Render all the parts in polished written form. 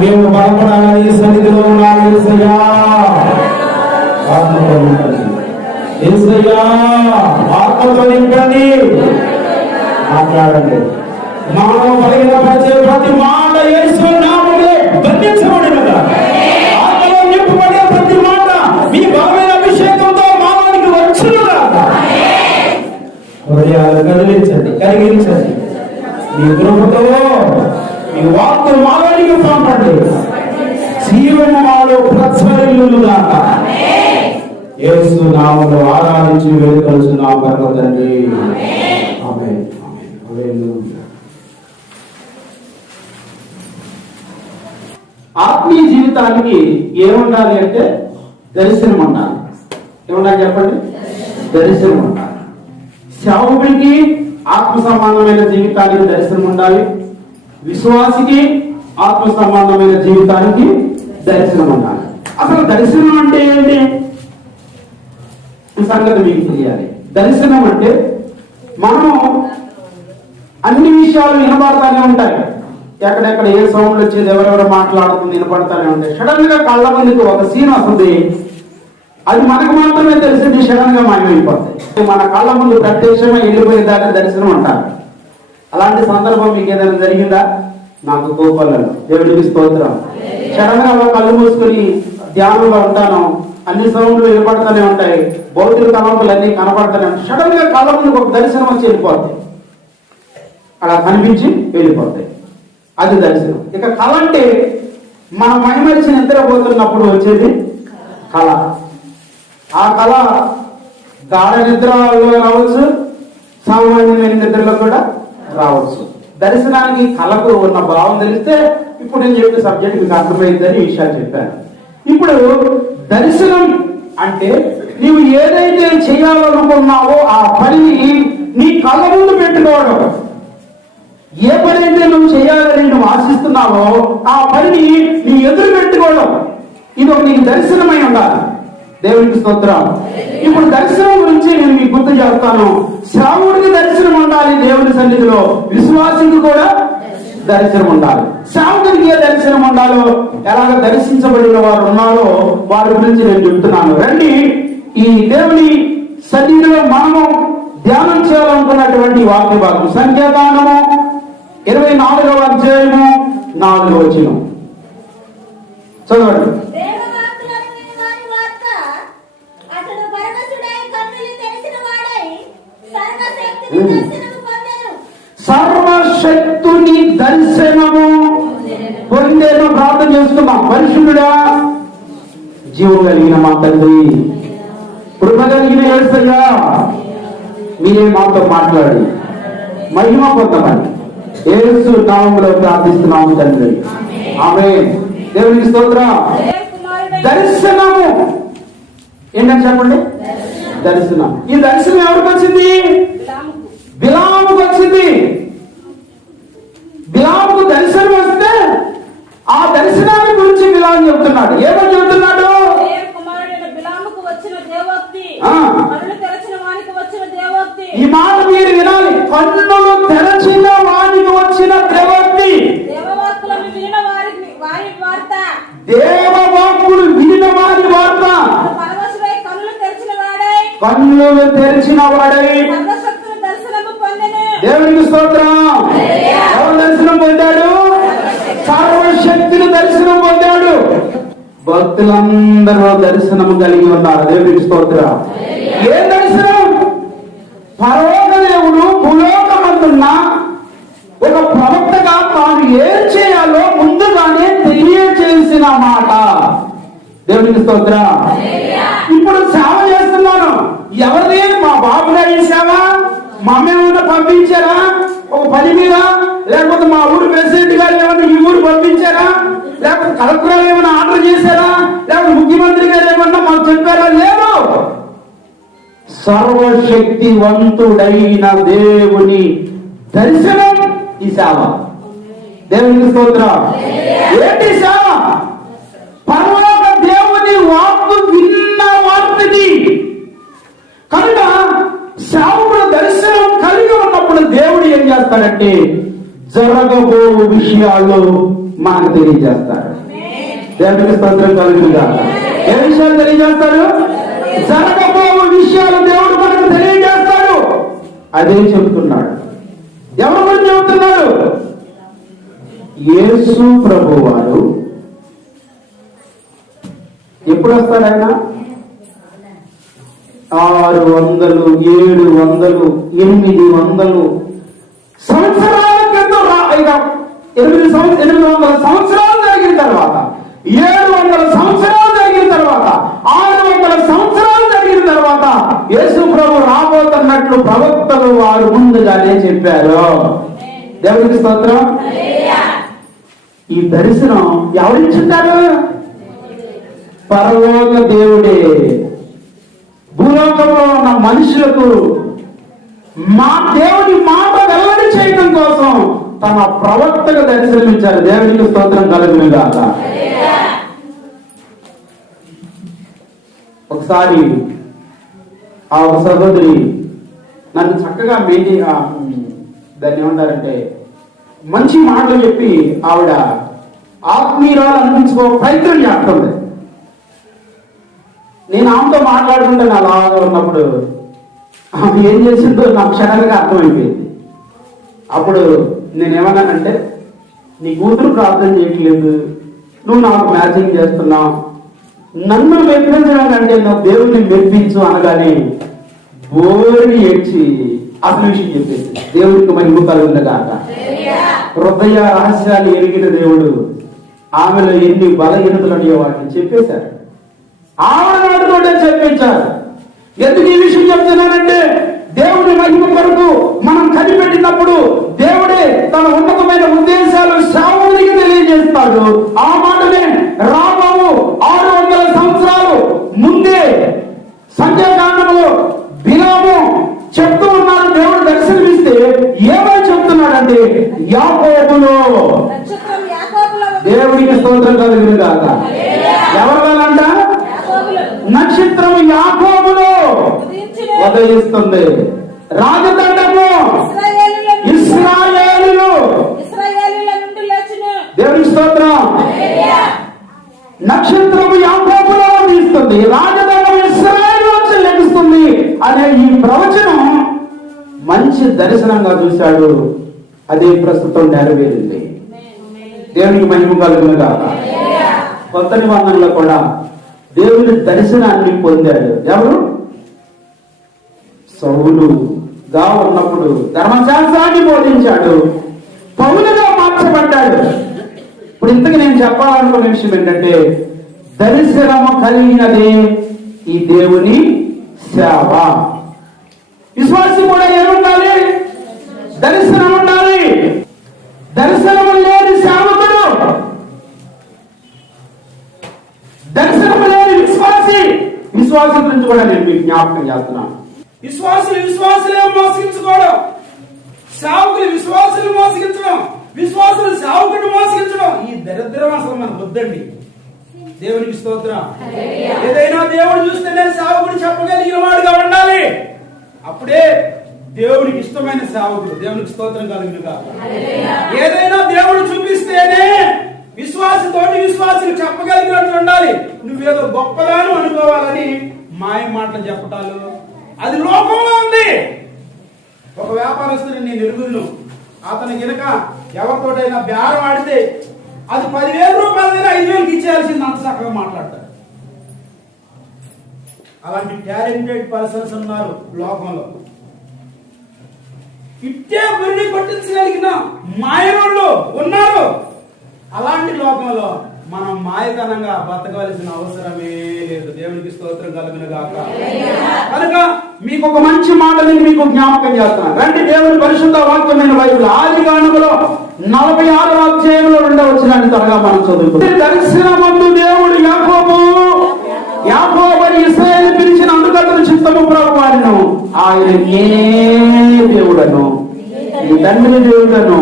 మేము బలపడాలని సన్నిధిలో ఉన్నాము. యేసయ్యా ఆత్మతో నింపండి, మాట్లాడండి. మానవ బలహీనపరిచే ప్రతి మాట యేసు నామములో బంధించబడినదా. ఆత్మలో నింపబడే ప్రతి మాట మీ బలమైన అభిషేకంతో మానవునికి వచ్చునుగా. హృదయాలు కదిలించండి, కలిగించండి. మీ కృపతో మీ వాక్కు మానవునికి పంపండి. జీవము మాలో ప్రజ్వలిల్లుగాక. యేసు నామములో ఆరాధించి వేడుకొనుచున్నాం పరమ తండ్రి. ఆమేన్. ఆత్మీయ జీవితానికి ఏముండాలి అంటే దర్శనం ఉండాలి. ఏముండాలి చెప్పండి? దర్శనం ఉండాలి. సేవకుడికి ఆత్మ సంబంధమైన జీవితానికి దర్శనం ఉండాలి. విశ్వాసికి ఆత్మ సంబంధమైన జీవితానికి దర్శనం ఉండాలి. అసలు దర్శనం అంటే ఏంటి? ఈ సంగతి మీకు తెలియాలి. దర్శనం అంటే మనం అన్ని విషయాలు వినపడతానే ఉంటాయి. ఎక్కడెక్కడ ఏ సౌండ్ వచ్చేది, ఎవరెవరు మాట్లాడుతుంది వినపడతానే ఉంటాయి. సడన్ గా కళ్ళ ముందుకు ఒక సీన్ వస్తుంది, అది మనకు మాత్రమే తెలిసింది, సడన్ గా మాయమైపోతాయి. మన కళ్ళ ముందు ప్రత్యక్షంగా వెళ్ళిపోయేదాకా దర్శనం అంటారు. అలాంటి సందర్భం మీకు ఏదైనా జరిగిందా? నాకు కోపలను దేవుడికి స్తోత్రం. సడన్ గా కళ్ళు మూసుకొని ధ్యానంలో ఉంటాను, అన్ని సౌండ్లు వినపడతానే ఉంటాయి, భౌతిక తలంపులు అన్ని కనపడతానే ఉంటాయి. సడన్ గా కళ్ళ ముందుకు ఒక దర్శనం వచ్చి వెళ్ళిపోతాయి, అలా కనిపించి వెళ్ళిపోతాయి. అది దర్శనం. ఇక కళ అంటే మన మైమరిచి నిద్రపోతున్నప్పుడు వచ్చేది కళ. ఆ కళ గాఢ నిద్రలో రావచ్చు, సామాన్యమైన నిద్రలో కూడా రావచ్చు. దర్శనానికి కళకు ఉన్న భావం తెలిస్తే ఇప్పుడు నేను చెప్పే సబ్జెక్ట్ మీకు అర్థమైందని ఈ విషయాలు చెప్పాను. ఇప్పుడు దర్శనం అంటే నీవు ఏదైతే చేయాలనుకున్నావో ఆ పనిని నీ కళ్ళ ముందు పెట్టుకోవడం. ఏ పని అయితే నువ్వు చేయాలని నువ్వు ఆశిస్తున్నావో ఆ పనిని నీ ఎదురు పెట్టుకోవడం, ఇది ఒక నీకు దర్శనమై ఉండాలి. దేవునికి స్తోత్రం. ఇప్పుడు దర్శనం గురించి నేను మీకు గుర్తు చేస్తాను. శ్రావుడికి దర్శనం ఉండాలి దేవుని సన్నిధిలో, విశ్వాసికి కూడా దర్శనం ఉండాలి. శ్రావుడికి ఏ దర్శనం ఉండాలో, ఎలాగ దర్శించబడిన వారు ఉన్నారో వారి గురించి నేను చెప్తున్నాను. రండి, ఈ దేవుని సన్నిధిలో మనము ధ్యానం చేయాలనుకున్నటువంటి వాక్య భాగం సంఖ్యాకాండము 24వ అధ్యాయము 4వ వచనం చదవండి. సర్వశక్తుని దర్శనము పొందేను. ప్రార్థన చేస్తున్నాం. పరిశుద్ధుడా, జీవం కలిగిన మా తండ్రి, కృప కలిగిన యేసయ్యా, మీరే మాతో మాట్లాడి మహిమ పొందమని యేసు నామములో ప్రార్థిస్తున్నాము తండ్రి. ఆమేన్. దేవునికి స్తోత్రం. దర్శనము ఏంటని చెప్పండి? దర్శనం. ఈ దర్శనం ఎవరికి వచ్చింది? బిలాముకు వచ్చింది. బిలాముకు దర్శనం వస్తే ఆ దర్శనాన్ని గురించి బిలాము చెప్తున్నాడు. ఏమని చెప్తున్నాడు? ఈ మాట మీరు వినాలి. కన్నులు తెరచిన వారికి వచ్చిన దేవోక్తి. దేవవాక్కులు వినిన వారి వార్త. కన్నులు తెరిచిన వాడై దేవునికి స్తోత్రం. ఎవరు దర్శనం పొందాడు? సర్వశక్తిని దర్శనం పొందాడు. భక్తులందరూ దర్శనం కలిగి ఉన్నారు. దేవునికి స్తోత్రం. ఏ దర్శనం? పరలోక దేవుడు భూలోకమందున్న ఒక ప్రవక్తగా తాను ఏం చేయాలో ముందుగానే తెలియచేసిన మాట. దేవునికి స్తోత్రం. ఇప్పుడు సేవ చేస్తున్నాను. ఎవరిది? మా బాబు గారి సేవ. మా అమ్మేమన్నా పంపించారా ఒక పని మీద? లేకపోతే మా ఊరు ప్రెసిడెంట్ గారు ఏమన్నా ఈ ఊరు పంపించారా? లేకపోతే కలెక్టర్ గారు ఏమైనా ఆర్డర్ చేశారా? లేకపోతే ముఖ్యమంత్రి గారు ఏమన్నా మాకు చెప్పారా? లేదు. సర్వశక్తివంతుడైన దేవుని దర్శనం ఈ సేవ. దేవునికి స్తోత్రం. ఏంటి సేవ? పరలోక దేవుని వాక్కు విన్న వార్తది. కనుక సేవకుడు దర్శనం కలిగి ఉన్నప్పుడు దేవుడు ఏం చేస్తాడంటే జరగబో విషయాలు మనకు తెలియజేస్తాడు. దేవునికి స్తోత్రం కలుగునుగా. ఏ విషయాలు తెలియజేస్తాడు? జరగబోవు విషయాలు దేవుడు మనకు తెలియజేస్తాడు. అదే చెబుతున్నాడు. ఎవరి గురించి చెబుతున్నాడు? యేసు ప్రభు వారు ఎప్పుడు వస్తాడు? ఆయన 600, 700, 800 సంవత్సరాల క్రితం 800 సంవత్సరాలు జరిగిన తర్వాత, 700 సంవత్సరాలు జరిగిన తర్వాత, 600 సంవత్సరాలు జరిగిన తర్వాత యేసు ప్రభు రాబోతున్నట్లు ప్రవక్తలు వారు ముందుగానే చెప్పారు. దేవునికి స్తోత్రం. ఈ దర్శనం ఎవరిచ్చుంటారు? పరలోక దేవుడే భూలోకంలో ఉన్న మనుషులకు మా దేవుని మాట వెల్లడి చేయడం కోసం తన ప్రవక్తకు దర్శనమిచ్చారు. దేవునికి స్తోత్రం కలుగునుగాక. ఒకసారి ఆ ఒక సహోదరి నన్ను చక్కగా దాన్ని ఏమంటారంటే మంచి మాటలు చెప్పి ఆవిడ ఆత్మీయురాలు అనిపించుకో ప్రయత్నం చేస్తుంది. నేను ఆమెతో మాట్లాడుకుంటాను. అలాగా ఉన్నప్పుడు ఆమె ఏం చేసిందో నాకు క్షణంగా అర్థమైపోయింది. అప్పుడు నేనేమన్నానంటే, నీ కూతురు ప్రార్థన చేయట్లేదు, నువ్వు నాకు మ్యాచింగ్ చేస్తున్నావు, నన్ను మెప్పించడాలంటే నువ్వు దేవుడిని మెప్పించు అనగానే బోర్ని ఏడ్చి అసలు విషయం చెప్పేసి దేవుడికి మహిమ కలుగునుగాక. హృదయ రహస్యాన్ని ఎరిగిన దేవుడు ఆమెలో ఎన్ని బలహీనతలు ఉన్నాయో వాటిని చెప్పేశారు. ఆవిడ నాటుకోటే చెప్పించారు. ఎందుకు ఈ విషయం చెప్తున్నానంటే, దేవుడి మహిమ కొరకు మనం కనిపెట్టినప్పుడు దేవుడే తన ఉన్నతమైన ఉద్దేశాలు శావునికి తెలియజేస్తాడు. ఆ మాటనే రాబోవు 600 సంవత్సరాలు ముందే సంఖ్యాకాండంలో బిలాము చెప్తూ ఉన్నాడు. దేవుడు దర్శనమిస్తే ఏమని చెప్తున్నాడంటే, యాకోబులో, దేవుడికి స్తోత్రం కలుగునుగాక. ఎవరివల్లంట? నక్షత్రం యాకోబులో ఉదయిస్తుంది. రాజదండము ఇశ్రాయేలులో. దేవుని స్తోత్రం. నక్షత్రము యాకోబులో ఉదయిస్తుంది, రాజదండం ఇశ్రాయేలు వచ్చి లభిస్తుంది అనే ఈ ప్రవచనం మంచి దర్శనంగా చూశాడు. అదే ప్రస్తుతం నెరవేరింది. దేవునికి మహిమ కలుగునుగాక. కొత్త నిబంధనలో కూడా దేవుని దర్శనాన్ని పొందాడు. ఎవరు? సౌలుగా ఉన్నప్పుడు ధర్మశాస్త్రాన్ని బోధించాడు, పౌలుగా మార్చబడ్డాడు. ఇప్పుడు ఇంతకు నేను చెప్పాలనుకున్న విషయం ఏంటంటే, దర్శనము కలిగినదే ఈ దేవుని సేవ. విశ్వాసి కూడా ఏముండాలి? దర్శనం ఉండాలి. దర్శనము లేని సేవకుడు, దర్శనము లేని విశ్వాసి గురించి కూడా నేను మీకు జ్ఞాపకం చేస్తున్నాను. విశ్వాసులే మోసగించుకోవడం, సేవకులు విశ్వాసులు మోసగించడం, విశ్వాసులు సేవకుడు మోసగించడం, ఈ దరిద్రం అసలు మనకు వద్దండి. దేవునికి స్తోత్రం. ఏదైనా దేవుడు చూస్తేనే సేవకుడు చెప్పగలిగిన వాడుగా ఉండాలి. అప్పుడే దేవుడికి ఇష్టమైన సేవకుడు. దేవునికి స్తోత్రం కలుగునుగాక. ఏదైనా దేవుడు చూపిస్తేనే విశ్వాసులు చెప్పగలిగినట్టు ఉండాలి. నువ్వేదో గొప్పగాను అనుకోవాలని మాయ మాటలు చెప్పటాలు అది లోకంలో ఉంది. ఒక వ్యాపారస్తుని నేను ఎరుగును, అతను గినక ఎవరితోటైనా బేరం ఆడితే అది 10,000 రూపాయలైనా 5,000కి ఇచ్చేయాల్సింది, అంత చక్కగా మాట్లాడతారు. అలాంటి టాలెంటెడ్ పర్సన్స్ ఉన్నారు లోకంలో. ఇట్టే గురిని కొట్టించగలిగిన మాయరోళ్ళు ఉన్నారు. అలాంటి లోకంలో మనం మాయతనంగా బతకవలసిన అవసరమే లేదు. దేవునికి స్తోత్రం కలుగునుగాక. కనుక మీకు ఒక మంచి మాటని మీకు జ్ఞాపకం చేస్తున్నాను. రండి, దేవుని పరిశుద్ధ వాక్యమైన బైబిల్ ఆదికాండములో 46వ అధ్యాయంలో 2వ వచనాన్ని త్వరగా మనం చదువుకుందాం. దర్శనమందు దేవుడు యాకోబుని ఇశ్రాయేలు పిలిచిన అందుకతను చిత్తము ప్రభువాను, ఆయన ఏ దేవుడను, నీ తండ్రి దేవుడను,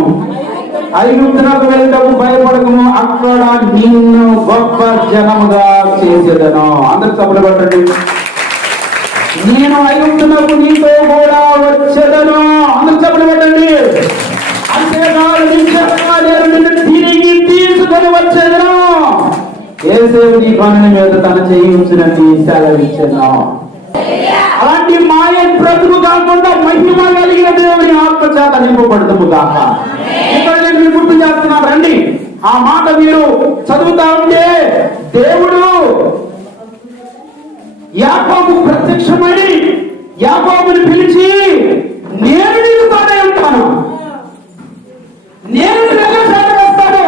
ఐగుప్తునకు వెళ్ళటకు భయపడకము, అక్కడ నిన్ను గొప్ప జనముగా చేసేదను. అందరు చప్పట్లు కొట్టండి. నేను ఐగుప్తునకు నీతో కూడా వచ్చేదను. అందరు చప్పట్లు కొట్టండి. అంతేకాదు నిన్ను తిరిగి తీసుకొని వచ్చేదను. యేసేపు నీ కన్నుల మీద తన చెయ్యి ఉంచినని సెలవిచ్చెను. అలాంటి మాయ బ్రతుకు కాకుండా మహిమ కలిగిన దేవుని ఆత్మ చేత నింపబడతాము కాక. ఇక్కడ నేను మీకు గుర్తు చేస్తున్నాను, రండి. ఆ మాట మీరు చదువుతా ఉంటే దేవుడు యాకోబు ప్రత్యక్షమై యాకోబుని పిలిచి, నేను నీకు తోడై ఉంటాను, నేను నిన్ను చేస్తాను,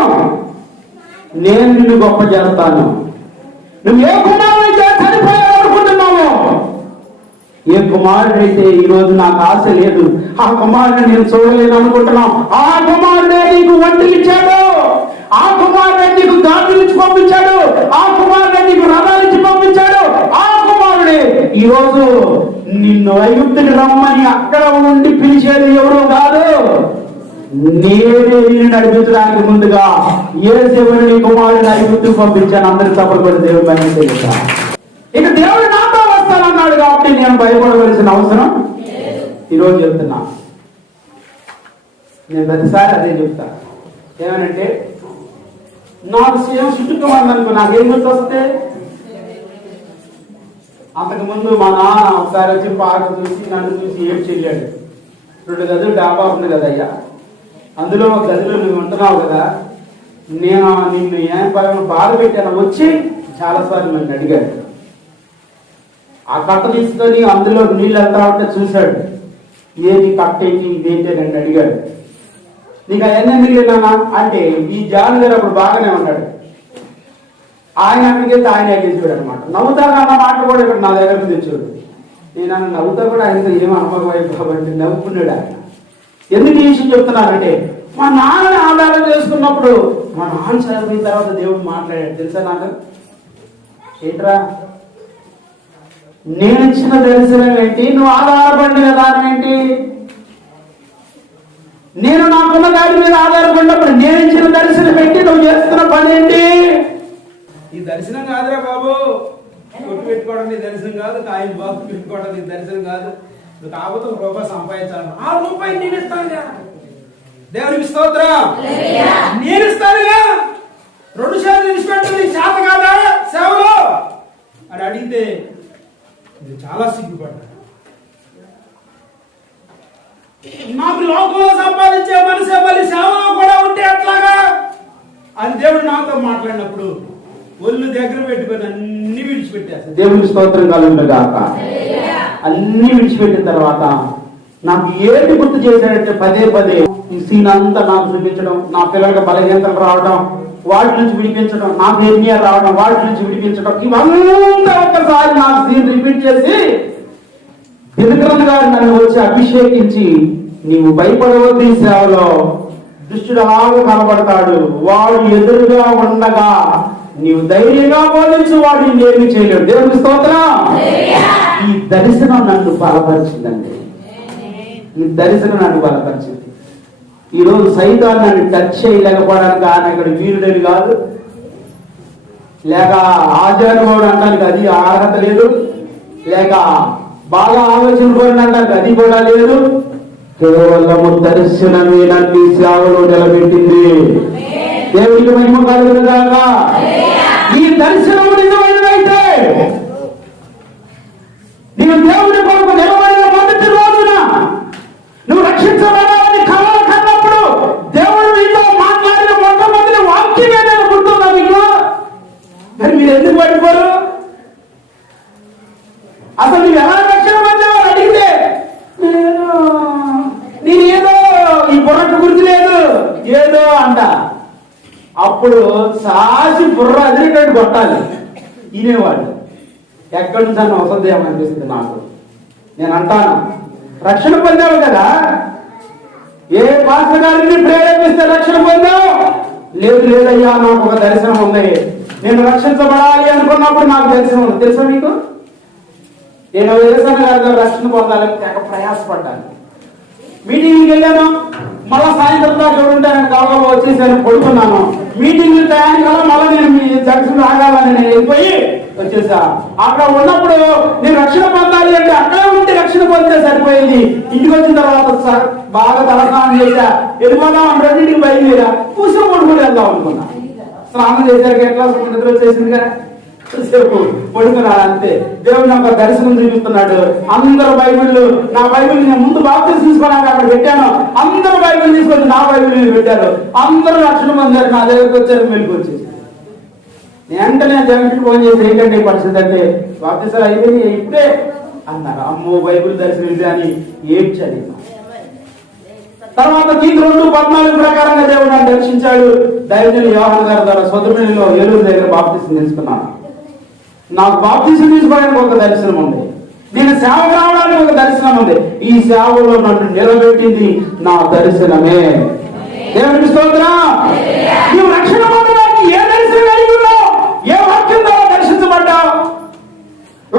నేను నిన్ను గొప్ప చేస్తాను. నువ్వు ఏ కుమారుడైతే చనిపోయాలనుకుంటున్నావు, ఏ కుమారుడైతే ఈ రోజు నాకు ఆశ లేదు, ఆ కుమారుడిని నేను చూడలేను అనుకుంటున్నావు, ఆ కుమారుడే నీకు వంటలు ఇచ్చాడు, ఆ కుమారుడే నీకు గాజులు ఇచ్చి పంపించాడు, ఆ కుమారుడే నీకు రథాలు ఇచ్చి పంపించాడు, ఆ కుమారుడే ఈ రోజు నిన్ను ఐగుప్తుకి రమ్మని అక్కడ ఉండి పిలిచేది ఎవరు కాదు, నేనే నిన్ను నడిపించడానికి ముందుగా యేసేపుని నీ కుమారుడు ఐగుప్తుకు పంపించాను. అందరి సభలు కూడా దేవుడు పైన తెలుసా. ఇక దేవుడు నాతో వస్తానన్నాడు కాబట్టి నేను భయపడవలసిన అవసరం ఈరోజు చెప్తున్నా. నేను ప్రతిసారి అదే చెప్తా. ఏమనంటే నాకు సేవ చుట్టుకోవాలనుకో నాకేం గుర్తు వస్తే, అంతకుముందు మా నాన్న ఒకసారి వచ్చి పాట చూసి నన్ను చూసి ఏడ్చి వెళ్ళాడు. 2 గదులు డాబా ఉంది కదయ్యా, అందులో ఒక గదిలో నువ్వు ఉంటున్నావు కదా, నేను నిన్ను ఏం బాధ పెట్టాను వచ్చి చాలాసార్లు నన్ను అడిగాడు. ఆ కట్ట తీసుకొని అందులో నీళ్ళు వెళ్తా ఉంటే చూశాడు, ఏది కట్టేంటి ఇదేంటి నన్ను అడిగాడు. నీకు అవన్నీ మిగిలినా అంటే ఈ జాన్ గారు అప్పుడు బాగానే ఉన్నాడు, ఆయన అక్కడికి ఆయన ఎక్కించాడు అనమాట. నవ్వుతా అన్న మాట కూడా ఇక్కడ నా దగ్గరకు తెచ్చాడు. నేను అన్న నవ్వుతా కూడా ఆయనతో ఏమో అమ్మకమైపు కాబట్టి నవ్వుకున్నాడు ఆయన. ఎందుకు ఈ విషయం చెప్తున్నానంటే, మా నాన్నని ఆధారం చేసుకున్నప్పుడు మా నాన్న చదివిన తర్వాత దేవుడు మాట్లాడాడు తెలుసా నాకు. ఏంట్రా, నేను ఇచ్చిన దర్శనం ఏంటి, నువ్వు ఆధారపడిన దాని ఏంటి, నేను నాకున్న దాని మీద ఆధారపడినప్పుడు నేను ఇచ్చిన దర్శనం ఏంటి, నువ్వు చేస్తున్న పని ఏంటి. ఈ దర్శనం కాదురా బాబు, కొట్టు పెట్టుకోవడం నీ దర్శనం కాదు, కాయలు బాబు పెట్టుకోవడం నీ దర్శనం కాదు. నువ్వు కాకపోతే ₹1 సంపాదించాను, ₹6 నేను ఇస్తానుగా, దేవునికి స్తోత్రం, నేను ఇస్తానుగా, 2 శాతం ఇచ్చినట్టు నీ చేత కాదా సేవలో అని అడిగితే ఇది చాలా సిగ్గుపడ్డా. నాకు లోకంలో సంపాదించే మనసే మళ్ళీ సేవలో కూడా ఉంటే ఎట్లాగా అని దేవుడు నాతో మాట్లాడినప్పుడు ఒళ్ళు దగ్గర పెట్టుకొని అన్ని విడిచిపెట్టేస్తాను. దేవునికి స్తోత్రం కలుగుగాక. అన్ని విడిచిపెట్టిన తర్వాత నాకు ఏది గుర్తు చేశాడంటే పదే ఈ సీన్ అంతా నాకు చూపించడం, నా పిల్లలకు బలహీనతలు రావడం, వాటి నుంచి విడిపించడం, నాకు ఎన్నియా రావడం, వాటి నుంచి విడిపించడం, ఇవంతా ఒక్కసారి నాకు సీన్ రిపీట్ చేసి దినకరన్ గారు నన్ను వచ్చి అభిషేకించి, నీవు భయపడవద్దు, ఈ సేవలో దుష్టుడు అలాగే కనబడతాడు, వాడు ఎదురుగా ఉండగా నీవు ధైర్యంగా బోధించు, వాడు ఏమి చేయలేడు. దేవునికి స్తోత్రం. ఈ దర్శనం నన్ను బలపరిచిందండి, ఈ దర్శనం నన్ను బలపరిచింది. ఈరోజు సైతాన్ నన్ను టచ్ చేయలేకపోవడానికి ఆయన ఇక్కడ వీరుడని కాదు, లేక ఆచార్యుడు అనడానికి అది అర్హత లేదు, లేక బాగా ఆలోచన కూడా అనడానికి అది కూడా లేదు. కేవలము దర్శనమే నన్ను సేవలో నిలబెట్టింది. దేవునికి మహిమ కలుగునుగాక. ఈ దర్శనము నిజమైనదైతే నీవు దేవుని కొరకు నిలబడిన మొదటి రోజున నువ్వు రక్షించబడాలని కలలు కన్నప్పుడు దేవుడు నీతో మాట్లాడిన మొట్టమొదటి వాక్యం ఏదైనా గుర్తుందా మీకు? మరి మీరు ఎందుకు పడిపోరు? అసలు మీరు ఎలా రక్షణ పొందేవారు అడిగితే నేనేదో ఈ బుర్రకు గుర్తు లేదు ఏదో అంట. అప్పుడు సాసి బుర్ర అదిరినట్టు కొట్టాలి వినేవాడు. ఎక్కడి నుంచి అన్న వసతి ఏమనిపిస్తుంది నాకు. నేను అంటాను, రక్షణ పొందావు కదా, ఏ పాస్టర్ గారిని ప్రేరేపిస్తే రక్షణ పొందావు? లేదయ్యా, నాకు ఒక దర్శనం ఉంది, నేను రక్షించబడాలి అనుకున్నప్పుడు నాకు దర్శనం ఉంది. తెలుసా మీకు? నేను యేసన్న గారితో రక్షణ పొందాలని తెగ ప్రయాసపడ్డాను. మీటింగ్కి వెళ్ళాను, మళ్ళా సాయంత్రం దాకా ఉంటానని గౌరవ వచ్చేసాను, పడుకున్నాను. మీటింగ్ టయానికల్లా మళ్ళీ నేను మీ జంక్షన్ ఆగాలని నేను వెళ్ళిపోయి వచ్చేసా. అక్కడ ఉన్నప్పుడు నేను రక్షణ పొందాలి అంటే అక్కడ ఉంటే రక్షణ పొందితే సరిపోయింది. ఇంటికి వచ్చిన తర్వాత బాగా తలస్నానం చేశా, వెళ్ళిపోదాం, రెండింటికి బయలుదేరా, కూర్చో పడుకుని వెళ్దాం అనుకున్నా. స్నానం చేశారు ఎట్లా నిద్ర వచ్చేసిందిగా సేపు పడుకున్నారు అంతే. దేవుడు నాకు దర్శనం చూపిస్తున్నాడు. అందరూ బైబిల్, నా బైబిల్ నేను ముందు బాప్తిసం తీసుకోవడానికి అక్కడ పెట్టాను. అందరూ బైబిల్ తీసుకొని నా బైబిల్ మీద పెట్టారు. అందరూ రక్షణ పొందారు. నా దగ్గరకు వచ్చారు, మెలుగు వచ్చేసి వెంటనే దేవుడికి ఫోన్ చేసి ఏంటంటే పరిస్థితి అంటే బాప్తిసాలు అయిపోయి ఇప్పుడే అన్నారు. అమ్మో బైబిల్ దర్శనం ఇది అని ఏడ్చాడు. తర్వాత తీర్పు 2:14 ప్రకారంగా దేవుడు నన్ను దర్శించాడు. దైవజనులు యోహాను గారి ద్వారా సొంతపల్లిలో ఏలూరు దగ్గర బాప్తిసం తీసుకున్నాను. నాకు బాప్తిసం తీసుకోవడానికి ఒక దర్శనం ఉంది, నేను సేవకు రావడానికి ఒక దర్శనం ఉంది. ఈ సేవలో నన్ను నిలబెట్టింది నా దర్శనమే. దేవునికి స్తోత్రం. నీవు రక్షణ పొందడానికి ఏ దర్శనం కలిగి ఉన్నావు? ఏ వాక్యం ద్వారా దర్శించబడ్డావు?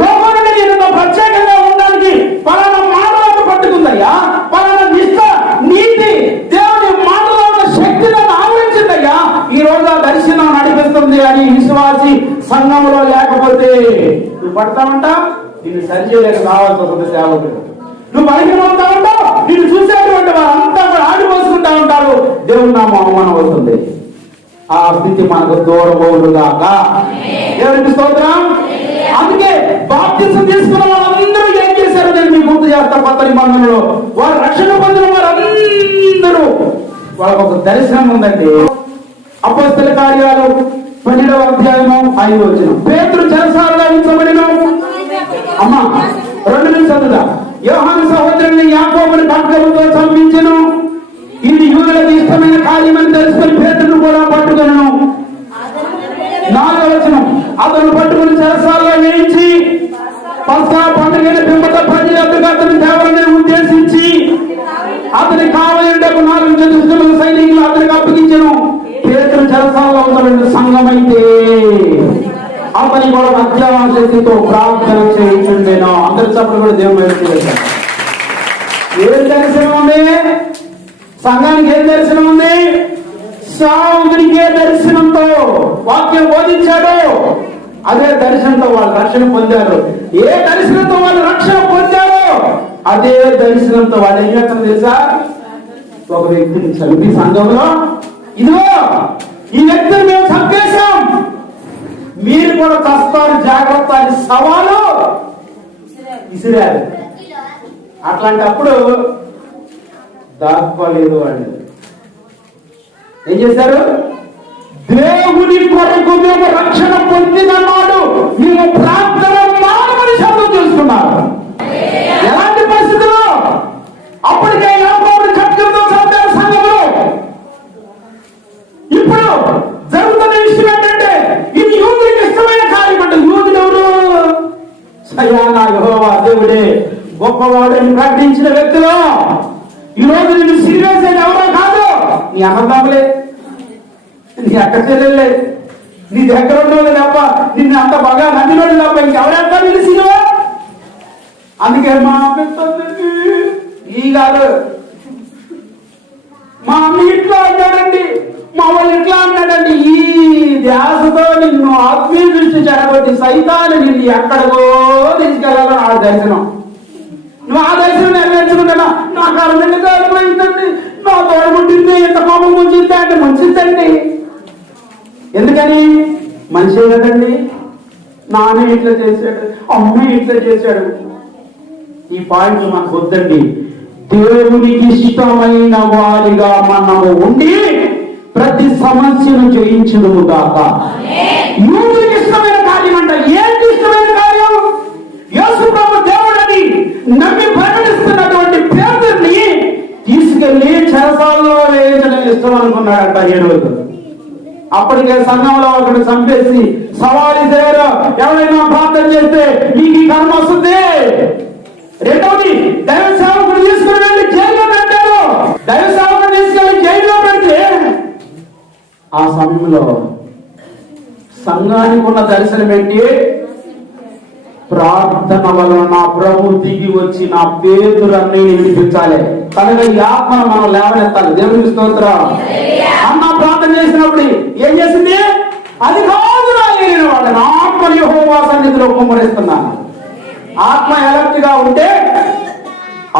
లోపల నేను ప్రత్యేకంగా ఉండడానికి పలానా మాటలను పట్టుకుందయ్యా, పలానా నిష్ట నీతి దేవుని మాటలో ఉన్న శక్తిని ఆవరించిందయ్యా. ఈ రోజు ఆ దర్శనం నడిపిస్తుంది అని విశ్వాసి సంఘంలో లేకపోతే నువ్వు పడతావంట, నిన్ను సరి చేయలేక కావాల్సి వస్తుంది సేవకుడు. నువ్వు బయటకు అవుతా ఉంటావు, నిన్ను చూసేటువంటి వారంతా కూడా ఆడిపోసుకుంటా ఉంటారు. దేవుని నామం అవమానం అవుతుంది. ఆ స్థితి మనకు దూరమవుగాక. దేవునికి స్తోత్రం. అందుకే బాప్తిసం తీసుకున్న వాళ్ళందరూ ఏం చేశారో నేను మీకు గుర్తు చేస్తా. కొత్త నిబంధనలో వారు రక్షణ పొందిన వారందరూ వాళ్ళకు ఒక దర్శనం ఉందండి. అపొస్తలుల కార్యాలు 12వ అధ్యాయము 5వ వచనం. పేతురు చెరసాలలో ఉంచబడిన అమ్మా 2 నిమిషాలుగా యోహాను సహోదరుని యాకోబుని ఖడ్గముతో చంపించెను. ఇది యూదులకు ఇష్టమైన కార్యమని తెలుసుకొని పేతురును కూడా పట్టుకొనెను. 4వ వచనం. అతను పట్టుకుని చెరసాలలో వేయించి పస్కా పండుగని పిమ్మట ప్రజలందరికీ అతని దేవాలయాన్ని ఉద్దేశించి అతని కావలిండకు 4 చతుష్టముల సైనికులు అతనికి అప్పగించెను. పేతురు చెరసాలలో ఉంచబడిన సంఘమైతే అతని కూడా అత్యాశక్తితో ప్రార్థన చేయించుండేను. అందరి చప్పుడు కూడా దేవుడు చేశారు. ఏం దర్శనం ఉంది సంఘానికి? ఏం దర్శనం ఉంది? సావునికే దర్శనంతో వాక్యం బోధించాడు. అదే దర్శనంతో వాళ్ళు రక్షణ పొందారు. ఏ దర్శనంతో వాళ్ళు రక్షణ పొందారో అదే దర్శనంతో వాళ్ళు ఏం చేస్తారు తెలుసా? ఒక వ్యక్తిని చంపి సంఘంలో ఇదిగో ఈ వ్యక్తిని మేము చంపేశాం, మీరు కూడా చస్తారు జాగ్రత్త అని సవాలు విసిరారు. అట్లాంటప్పుడు దాక్కోలేదు వాళ్ళు. ఏం చేశారు? దేవుని కొరకు మేము రక్షణ పొందినన్నాడు, మేము ప్రార్థన మానమని శబ్దం చేస్తున్నారు. ఎలాంటి పరిస్థితుల్లో? అప్పటికే యాకోబుని ఖడ్గంతో చంపారు సంఘంలో. ఇప్పుడు జరుగుతున్న విషయం ఏంటంటే ఇది యూదులకు ఇష్టమైన కార్యం అంటే యూదుడు ఎవరు? సయానా యెహోవా దేవుడే గొప్పవాడని ప్రకటించిన వ్యక్తులు. ఈ రోజు నిన్ను సీరియస్ అయిన ఎవరో కాదు, నీ అన్నదమ్ములే, నీ అక్క చెల్లెళ్ళే, నీ దగ్గర ఉన్నోళ్ళు తప్ప, నిన్ను అంత బాగా నమ్మినోళ్ళు తప్ప ఇంకెవరెంత నిలిచినవా? అందుకే మా పెద్దండి ఈ కాదు, మా అమ్మ ఇట్లా అన్నాడండి, మా వాళ్ళు ఇట్లా అన్నాడండి. ఈ ధ్యాసతో నిన్ను ఆత్మీయ దృష్టి చెడగొట్టి సైతాన్ని నిన్ను ఎక్కడికో తీసుకెళ్ళాలని ఆ దర్శనం. నువ్వు ఆ దర్శనం నెరవేర్చుకుంటున్నా, నాకు అర్థంగా అర్థమైందండి, నా తోడబుట్టింది ఎంత కోపం ముంచింది అంటే ముంచిందండి. ఎందుకని? మనిషే కదండి. నాన్న ఇట్లా చేశాడు, అమ్మాయి ఇట్లా చేశాడు. ఈ పాయింట్ మనకు వద్దండి. దేవునికి ఇష్టమైన వారిగా మనము ఉండి ప్రతి సమస్యను జయించును గాక. యూదునికి ఇష్టమైన కార్యం అంట. ఏంటి ఇష్టమైన కార్యం? యేసు ప్రభు దేవుడని నమ్మి ప్రకటిస్తున్నటువంటి పేతురుని తీసుకెళ్లి చెరసాలలో వేయించడం ఇష్టం అనుకున్నాడంట 7 రోజులు. అప్పటికే సంఘంలో ఒకటి చంపేసి సవాలు చేయరు, ఎవరైనా ప్రార్థన చేస్తే మీకు ఈ కర్మ వస్తుంది. రెండవది దైవ సేవకుడు తీసుకుని వెళ్ళి జైల్లో పెట్టారు. దైవ సేవకుడు తీసుకెళ్లి జైల్లో పెడితే ఆ సమయంలో సంఘానికి ఉన్న దర్శనం ఏంటి? ప్రార్థన వలన నా ప్రభు దిగి వచ్చి నా పేతురన్నీ విడిపించాలి. కనుక ఈ ఆత్మను మనం లేవనెత్తాలి. దేవునికి స్తోత్రం. అన్న ప్రార్థన చేసినప్పుడు ఏం చేసింది? అది కాదు రాలేని వాళ్ళని ఆత్మ యెహోవా సన్నిధిలో కుమ్మరిస్తున్నాను. ఆత్మ ఎలర్ట్ గా ఉంటే,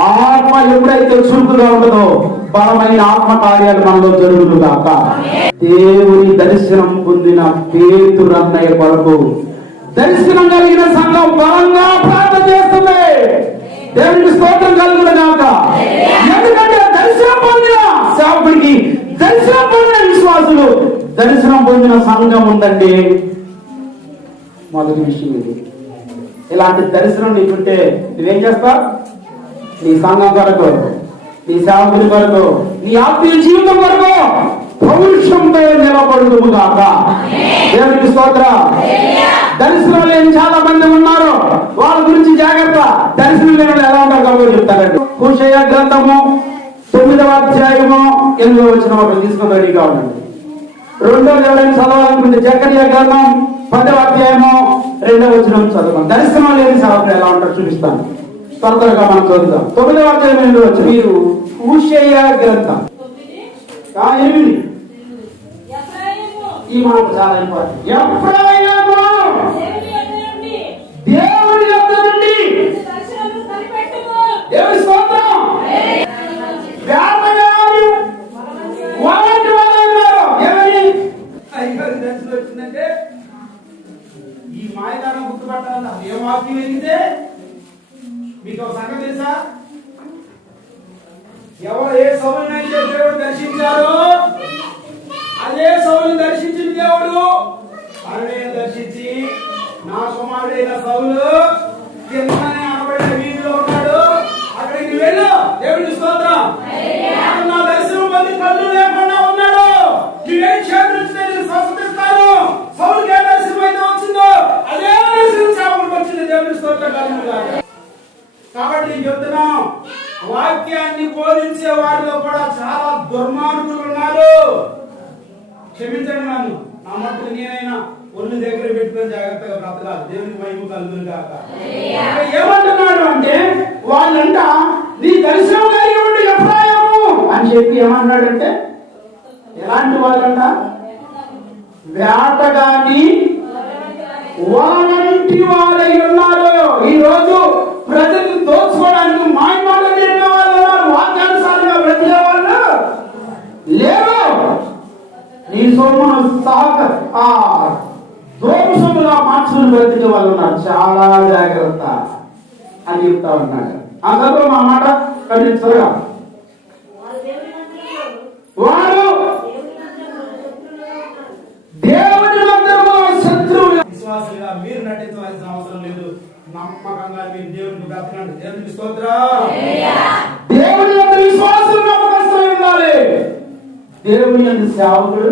ఆత్మ ఎప్పుడైతే చురుకుగా ఉంటుందో బలమైన ఆత్మ కార్యాలు మనలో జరుగుగాక. దేవుని దర్శనం పొందిన పేతురు అన్నయ్య కొరకు దర్శనం కలిగిన సంఘం బలంగా ప్రార్థన చేస్తుంది. దేవునికి స్తోత్రం కలుగుగాక. ఎందుకంటే దర్శనం పొందిన సేవకుడికి, దర్శనం పొందిన విశ్వాసులు, దర్శనం పొందిన సంఘం ఉందండి. మొదటి విషయం ఇది. ఇలాంటి దర్శనం నీకుంటే నువ్వేం చేస్తావు? నీ సంఘం కొరకు, నీ సేవకుని కొరకు, నీ ఆత్మీయ జీవితం కొరకు పౌరుషంతో నిలబడుదుము గాక. దేవునికి స్తోత్రం. దర్శనం లేని చాలా మంది ఉన్నారు, వాళ్ళ గురించి జాగ్రత్త. దర్శనం లేని వాళ్ళు ఎలా ఉంటారు కాబట్టి చెప్తారండి. హోషేయ గ్రంథము 9వ అధ్యాయము 8వ వచనం ఒకటి తీసుకుని రెడీగా ఉండండి. రెండోది ఎవరైనా చదవాలనుకుంటే జకర్యా గ్రంథం 10వ అధ్యాయము 2వ వచనం చదవండి. దర్శనం లేని సేవకులు ఎలా ఉంటారు చూపిస్తాను. త్వరగా మనం చదువుతాం. 9వ అధ్యాయం 8వ వచనం. మీరు హోషేయ గ్రంథం 8. ఈ మాట చాలా ఇంపార్టెంట్. ఎఫ్రాయిము దేవుని యొద్ద నుండి దేవుని స్తోత్రం. వేటగాడు వాటి వల్ల ఉన్నారు. ఏమని అయ్యగారి దర్శనం వచ్చిందంటే ఈ మాయదానం గుర్తుపట్టాలి. ఏ వాక్యం వెలిగితే మీకు ఒక సంగతి తెలుసా? ఎవరు ఏ సౌలునైతే దేవుడు దర్శించారో అదే సౌలుని దర్శించిన దేవుడు అరణ్యం దర్శించి, నా కుమారుడైన సౌలు కిందనే అనబడిన వీధిలో ఉన్నాడు, అక్కడికి వెళ్ళు, దేవుడి స్తోత్రం. నా దర్శనం పొంది కళ్ళు లేకుండా ఉన్నాడు, నువ్వే క్షేత్రిస్తే నేను స్వస్థిస్తాను. సౌలుకి ఏ దర్శనం అయితే వచ్చిందో అదే దర్శనం సేవకుడికి వచ్చింది. దేవుడి స్తోత్రం కలుగుగాక. కాబట్టి నేను చెప్తున్నాం, వాక్యాన్ని బోధించే వారిలో కూడా చాలా దుర్మార్గులు ఉన్నారు. క్షమించండి నన్ను, నా మట్టుకు నేనైనా ఒళ్ళు దగ్గర పెట్టుకొని జాగ్రత్తగా బ్రతకాలి. దేవునికి మహిమ కలుగుగాక. ఏమంటున్నాడు అంటే, వాళ్ళంట నీ దర్శనం కలిగి ఉండి ఎఫ్రాయిము అని చెప్పి ఏమన్నాడంటే, ఎలాంటి వాళ్ళంట? వేటగాని వారంటి వారై ఉన్నారు. ఈ రోజు ప్రజలు దోచుకోవడానికి మాయ మాటలు చెప్పే వాళ్ళు ఉన్నారు, వాక్యానుసారంగా బ్రతికే వాళ్ళు లేరు. నీ సొమ్మును దోషముగా మార్చుకుని బ్రతికే వాళ్ళు ఉన్నారు. చాలా జాగ్రత్త అని చెప్తా ఉన్నాడు. ఆ చదువు మా మాట ఖండించగా వారు దేవుని మందిరములో శత్రువులు. విశ్వాసులుగా మీరు నటించవలసిన అవసరం లేదు. నమ్మకంగా మీరు దేవునికి బ్రతకండి. దేవునికి స్తోత్రం. దేవుని యొక్క విశ్వాసులు నమ్మకస్తులై ఉండాలి. దేవుని యొక్క సేవకుడు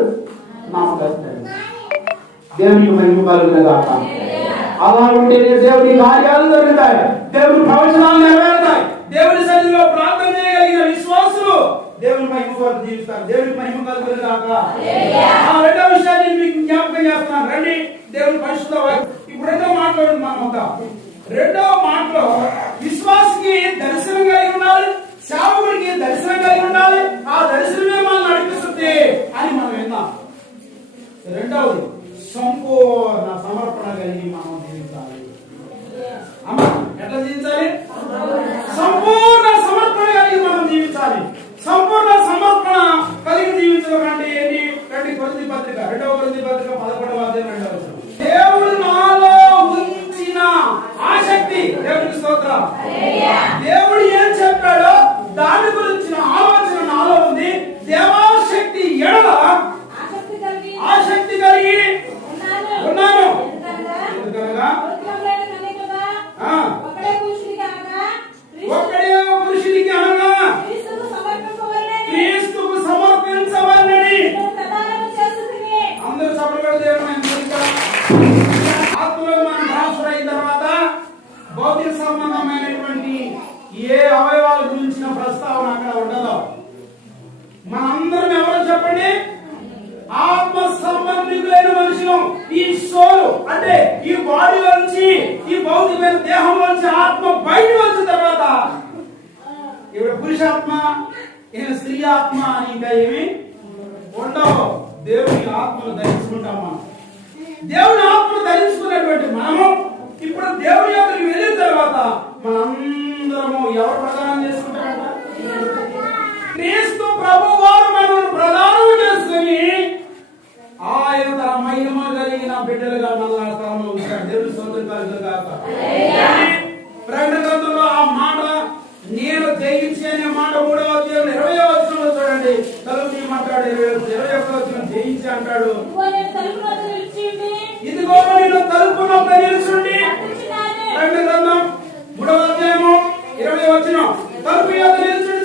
నమ్మకస్తుడు. దేవునికి మహిమ కలుగుగాక. అలా ఉంటేనే దేవుని కార్యాలు జరుగుతాయి, దేవుని ప్రవచనాలు నెరవేరుతాయి. దేవుని సన్నిధిలో ప్రార్థన చేయగలిగిన విశ్వాసులు దేవుని మహిమ కొరకు జీవిస్తారు. దేవునికి మహిమ కలుగుగాక. ఆ రెండో విషయాన్ని మీకు జ్ఞాపకం చేస్తున్నాను. రండి, దేవుని పరిశుద్ధ వాక్యం. ఇప్పుడు రెండో మాట్లాడండి. మనం రెండో మాటలో విశ్వాసికి దర్శనం కలిగి ఉండాలి, సేవకుడికి దర్శనం కలిగి ఉండాలి. ఆ దర్శనమే మనం నడిపిస్తుంది అని మనం విన్నాం. రెండవది సంపూర్ణ సమర్పణ కలిగి మనం జీవించాలి. అమ్మ ఎట్లా జీవించాలి? సంపూర్ణ సమర్పణ కలిగి మనం జీవించాలి. సంపూర్ణ సమర్పణ కలిగి జీవించడం అంటే ఏంటి? కొరింథీ పత్రిక 2వ కొరింథీ పత్రిక 11వ అధ్యాయం 2వ వచనం. దేవుడు నాలో ఉంచిన ఆసక్తి, దేవునికి స్తోత్రం. దేవుడు ఏం చెప్పాడో దాని గురించిన ఆలోచన నాలో ఉంది. దేవాశక్తి ఎడల ఆసక్తి కలిగి ఉన్నాను. ఎందుకనగా ఒక్కడే పురుషునికి అనగా క్రీస్తుకు సమర్పించవాలని అందరూ సభలు ఆత్మలో మనం ట్రాన్స్ఫర్ అయిన తర్వాత భౌతిక సంబంధమైనటువంటి ఏ అవయవాల గురించిన ప్రస్తావన అక్కడ ఉండదు. మనందరం ఎవరో చెప్పండి? ఆత్మ సంబంధికులైన మనుషులు. ఈ సోల్ అంటే ఈ బాడీ నుంచి, ఈ భౌతికమైన దేహం నుంచి ఆత్మ బయట వచ్చిన తర్వాత ఇప్పుడు పురుషాత్మ, స్త్రీ ఆత్మ అని ఇంకా ఏమి ఉండవు. దేవుని ఆత్మను ధరించుకుంటాం మనం. దేవుని ఆత్మను ధరించుకున్నటువంటి మనము ఇప్పుడు దేవుని యొక్కకి వెళ్ళిన తర్వాత మనందరము ఎవరు ప్రదానం చేసుకుంటారంట? క్రీస్తు బిడ్డలుగా మన స్థలంలో ఉంచాడు. దేవుని స్తోత్రం కలుగుగాక. ప్రకటన గ్రంథంలో ఆ మాట నేను జయించి అనే మాట 3వ అధ్యాయం 20వ వచనంలో చూడండి. తలుపు మాట్లాడు 21వ వచనం జయించి అంటాడు. ఇదిగో నేను తలుపు నొక్క నిలుచుండి. ప్రకటన గ్రంథం 3వ అధ్యాయము 20వ వచనం తలుపు యొద్ద నిలుచుండి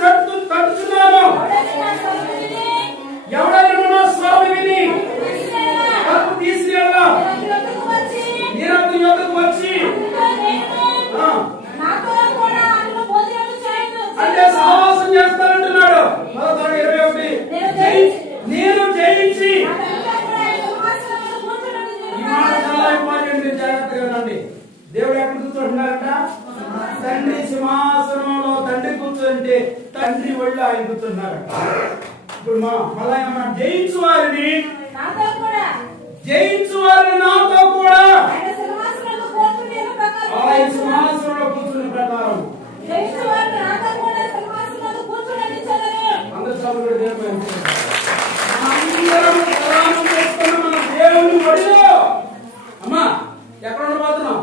తట్టుచున్నాను. ఎవడైనా నా స్వరం విని తలుపు తీసివేయగా నేను అతని యొద్దకు వచ్చి అంటే సహవాసం చేస్తానంటున్నాడు. 21 నేను జయించి ఈ మాట చాలా ఇంపార్టెంట్. జాగ్రత్తగా వినండి. దేవుడు ఎక్కడ కూర్చుంటున్నారంట? తండ్రి సింహాసనంలో తండ్రి కూర్చుంటే తండ్రి ఒళ్ళు ఆయన కూర్చున్నారంట. ఇప్పుడు మళ్ళా ఏమన్నా జయించు వారిని నాతో కూడా ఆయన సింహాసనంలో కూర్చున్న ప్రకారం దేవుని ఒడిలో అమ్మా ఎక్కడ ఉండబోతున్నాం?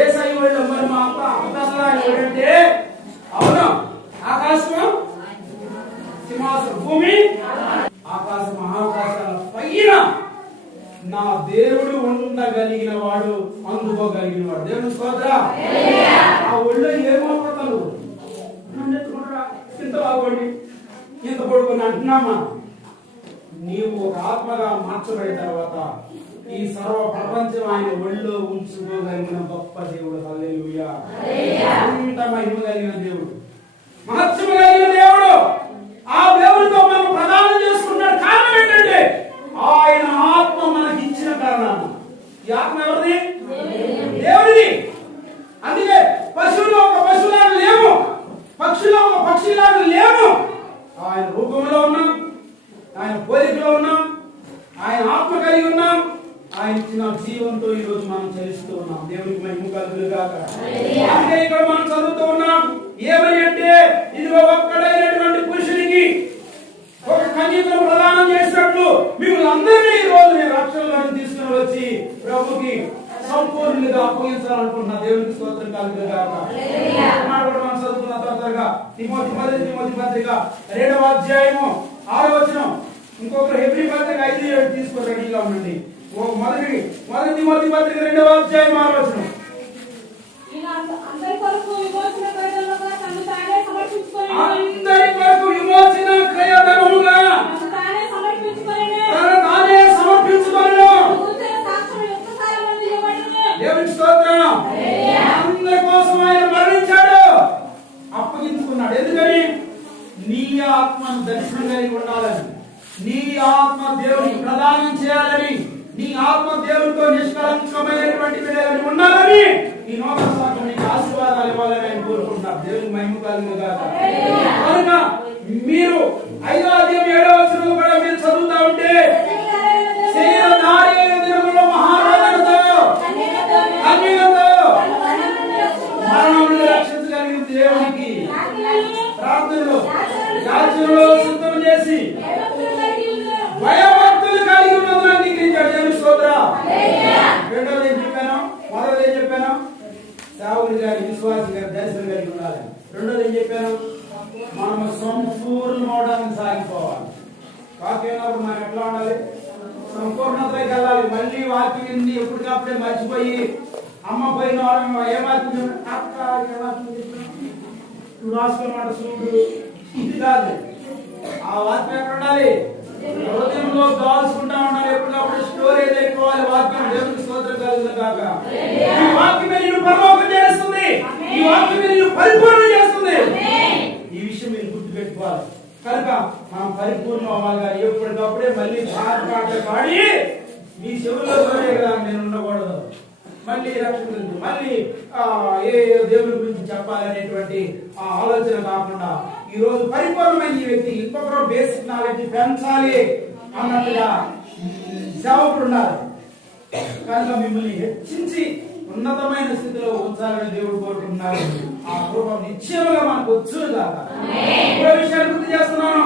ఏసై ఒడిలో. మరి మా అమ్మ అవకాశాలు ఏంటంటే అవును ఆకాశం సింహాసనం, భూమి ఆకాశం, మహాకాశాల పైన నా దేవుడు ఉండగలిగిన వాడు, అందుకోగలిగిన వాడు. దేవుని స్తోత్ర. ఆ ఒళ్ళో ఏమవుతాను ఇంత బాగోండి ఇంత పడుకుని అంటున్నామా? నీవు ఒక ఆత్మగా మార్చబడిన తర్వాత ఈ సర్వ ప్రపంచం ఆయన ఒళ్ళో ఉంచుకోగలిగిన గొప్ప దేవుడు. హల్లెలూయా. అంత మహిమ కలిగిన దేవుడు, మహత్సము కలిగిన దేవుడు. ఆ దేవుడితో మనం ప్రదానం చేసుకుంటాడు. కారణం ఏంటంటే ఆయన ఆత్మ మనకి ఇచ్చిన కారణం. ఈ ఆత్మ ఎవరిది? దేవుడిది. అందుకే పశువులో ఒక పశువులాగా లేము, పక్షిలో ఒక పక్షిలాగా లేము. ఆయన రూపంలో ఉన్నాం, ఆయన పోలికలో ఉన్నాం, ఆయన ఆత్మ కలిగి ఉన్నాం. ఆయన ఇచ్చిన జీవంతో ఈ రోజు మనం చలిస్తూ ఉన్నాం. దేవునికి మహిమ కలుగుగాక. అందుకే ఇక్కడ మనం చదువుతూ ఉన్నాం ఏమని అంటే ఇదిగో ఒక్కడైనటువంటి పురుషునికి ఒక కన్యకను ప్రదానం చేసినట్లు మిమ్మల్ని అందరినీ ఈ రోజు నేను రక్షణలోకి తీసుకుని వచ్చి ప్రభుకి సంపూర్ణంగా అప్పగించాలనుకుంటున్నా. దేవునికి స్తోత్రం కలుగుగాక. మనం చదువుతున్న త్వరగా తిమోతి పత్రిక 2వ అధ్యాయము 6వ వచనం. ఇంకొకరు హెబ్రీ పత్రిక 5:7 తీసుకో రెడీగా ఉండండి. మొదటి తిమోతి పత్రిక 2వ అధ్యాయం 6వ వచనం. అందరి కొరకు విమోచన క్రయధనముగా తనను తానే సమర్పించుకొనెను. దేవుని స్తోత్రం. అందరి కోసం ఆయన మరణించాడు, అప్పగించుకున్నాడు. ఎందుకని? నీ ఆత్మను దర్శనం కలిగి ఉండాలని, నీ ఆత్మ దేవునికి ప్రదానం చేయాలని, నీ ఆత్మ దేవునితో నిష్కలంకమైనటువంటి బిడ్డలని ఉండాలని ఈ నూతన సంవత్సరం నీకు ఆశీర్వాదాలు ఇవ్వాలని ఆయన కోరుకుంటున్నారు. దేవునికి మహిమ కలుగుగాక. కనుక మీరు 5వ అధ్యాయం 7వ వచనంలో కూడా మీరు చదువుతా ఉంటే శరీరధారి అయిన దినములో మహారోగంతో మరణమును రక్షించగలిగిన దేవునికి ప్రార్థనలో యాచనలో సిద్ధం చేసి భయభక్తులు కలిగి ఉన్నదని అంగీకరించాడు. దేవుని స్తోత్రం. రెండోది ఏం చెప్పాను? మొదటిది ఏం చెప్పాను? సేవకుడి గారి విశ్వాసి గారి దర్శనం కలిగి ఉండాలి. రెండోది ఏం చెప్పాను? మనము సంపూర్ణమవడానికి సాగిపోవాలి. వాక్యం ఉన్నప్పుడు మనం ఎట్లా ఉండాలి? సంపూర్ణతలోకి వెళ్ళాలి. మళ్ళీ వాక్యం ఎప్పటికప్పుడే మర్చిపోయి అమ్మ పోయిన వాళ్ళు ఏమాత్రం రాసుకోమాట చూడు ఇది కాదు. ఆ వాక్యం ఎక్కడ ఉండాలి? హృదయంలో దాల్చుకుంటా ఉండాలి. ఎప్పటికప్పుడు స్టోరేజ్ అయిపోవాలి వాక్యం. దేవునికి స్తోత్రం కలుగుగాక. ఈ వాక్యమే నిన్ను పరలోకం చేస్తుంది. ఈ వాక్యమే నిన్ను పరిపూర్ణం చేస్తుంది. ఈ విషయం మీరు గుర్తుపెట్టుకోవాలి. కనుక మనం పరిపూర్ణం అవ్వాలి. ఎప్పటికప్పుడే మళ్ళీ పాటలు పాడి మీ చెవుల్లో కదా నేను ఉండకూడదు. మళ్ళీ రక్షణ గురించి మళ్ళీ ఏ దేవుని గురించి చెప్పాలనేటువంటి ఆ ఆలోచన కాకుండా ఈ రోజు పరిపూర్ణమైన ఈ వ్యక్తి ఇంకొకరు బేసిక్ నాలెడ్జ్ పెంచాలి అన్నట్టుగా సేవకుడు ఉండాలి. కనుక మిమ్మల్ని హెచ్చించి ఉన్నతమైన స్థితిలో ఉంచాలని దేవుడు కోరుకుంటున్నారు. ఆ రూపం నిశ్చయముగా మనకు వచ్చు కాక. ఇంకో విషయాన్ని గుర్తు చేస్తున్నాను,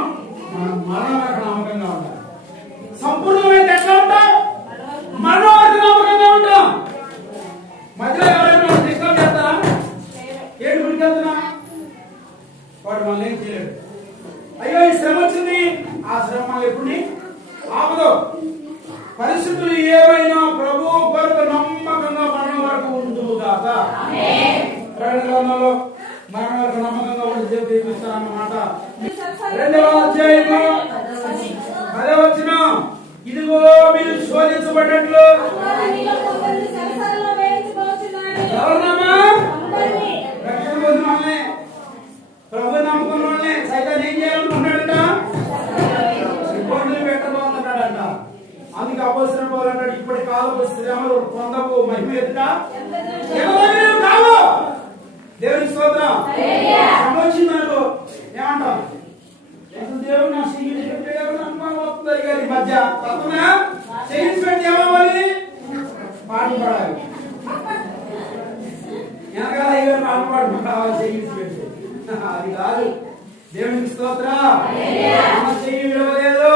మనం మరణం నమ్మకంగా ఉండాలి. సంపూర్ణమైన ఎట్లా ఉంటాం? కొరకు నమ్మకంగా మరణం వరకు ఉండుము గాక. ప్రకటన గ్రంథంలో మరణం వరకు నమ్మకంగా ఉండి దేవుడు దీవిస్తానన్నమాట. 2వ అధ్యాయము 10వ వచనం, ఇదిగో మీరు శోధించబడినట్లు ఎవరినమ్మా? రక్షణ పొందిన వాళ్ళనే, ప్రభు నమ్ముకున్న వాళ్ళనే సైతాన్ ఏం చేయాలనుకుంటున్నాడంట? ఇబ్బందులు పెట్టబోతున్నాడంట. అందుకే అపోస్తలుడు పౌలు అంటాడు, ఇప్పటి కాలపు శ్రమలు పొందవు మహిమ ఎదుట కావు. దేవుని స్తోత్రం. శ్రమ వచ్చిందనుకో ఏమంటాం? దేవుడు నా సీనియర్ చెప్పాడు వస్తుంది గారి మధ్య తప్పన చేయించి పెట్టి ఏమవ్వాలి? పాట పాడాలి. వెనకాల అయ్యారు పాట పాడుకుంటావాలి చేయించి పెట్టి. అది కాదు. దేవునికి స్తోత్రం. చెయ్యి విడవలేదు.